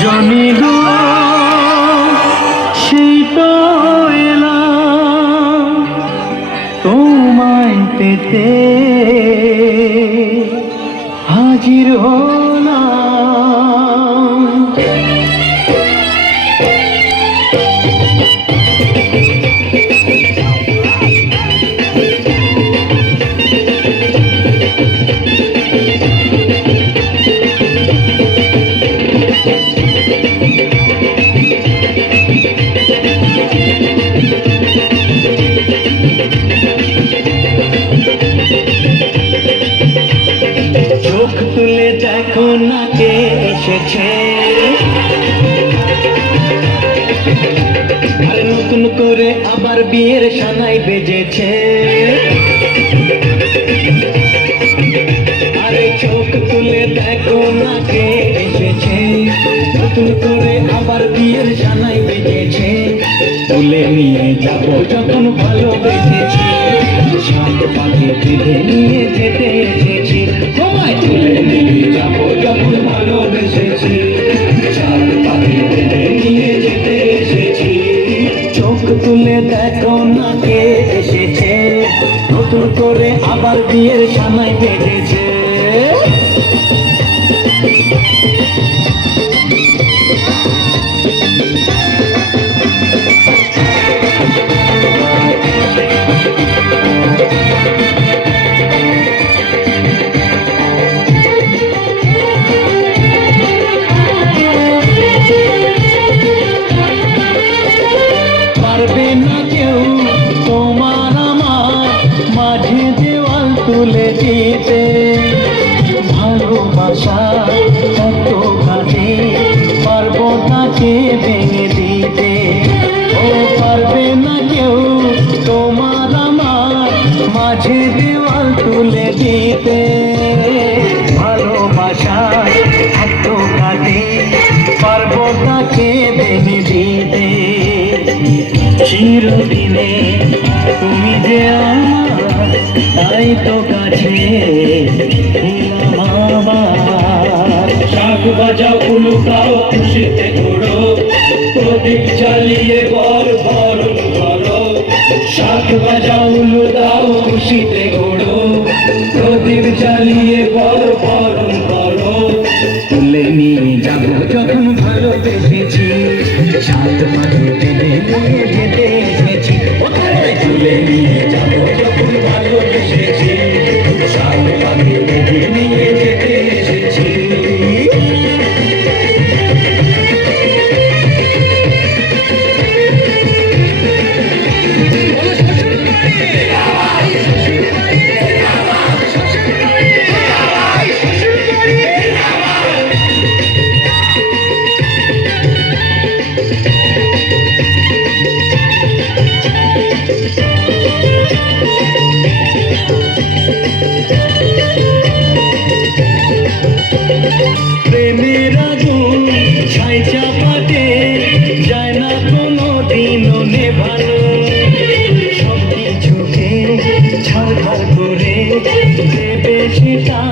Johnny গো সেই তো এলাম তোমায় পেতে হাজির হলাম। চোখ তুলে দেখো না কে এসেছে, আর নতুন করে আবার বিয়ের সানাই বেজেছে। আরে চোখ তুলে দেখো না কে এসেছে, নতুন করে আবার বিয়ের সানাই বেজেছে। তুলে নিয়ে যাব যখন ভালোবেসেছি, সাত পাখি বেঁধে নিয়ে যেতে এসেছি। তোমায় তুলে নিয়ে যাব যখন ভালোবেসেছি, সাত পাখি বেঁধে নিয়ে যেতে এসেছি। চোখ তুলে দেখো না কে এসেছে, নতুন করে আবার বিয়ের সানাই বেজেছে। পারবে না কেউ তোমার আমার মাঝে দেওয়াল তুলে দিতে, ভালোবাসা কত কাজে পারবো তাকে ভেঙে দিতে। ও পারবে না কেউ তোমার আমার মাঝে দেওয়াল তুলে দিতে, ভালোবাসা কত কাজে পারবো তাকে ভেঙে দিতে। চিরদিনে তুমি যে আমার, তাই তো কাছে শাক বাজাও উলুকাও খুশিতে ঘোড়ো, প্রদীপ জ্বালিয়ে বর বরণ করো। শাক বাজাও উলুকাও খুশিতে ঘোড়ো, প্রদীপ জ্বালিয়ে বর বরণ করো। তুলে নিয়ে যাব যখন ভালোবেসেছি, সাত পাখি বেঁধে নিয়ে যেতে এসেছি। তুলে নিয়ে যাব যখন ভালোবেসেছি, সাত পাখি বেঁধে নিয়ে যেতে এসেছি। প্রেমের আগুন ছাই চাপাতে যায় না কোনো দিনও নেভানো, সব কিছুকে ছাড়খাড় করে দেবে সেটা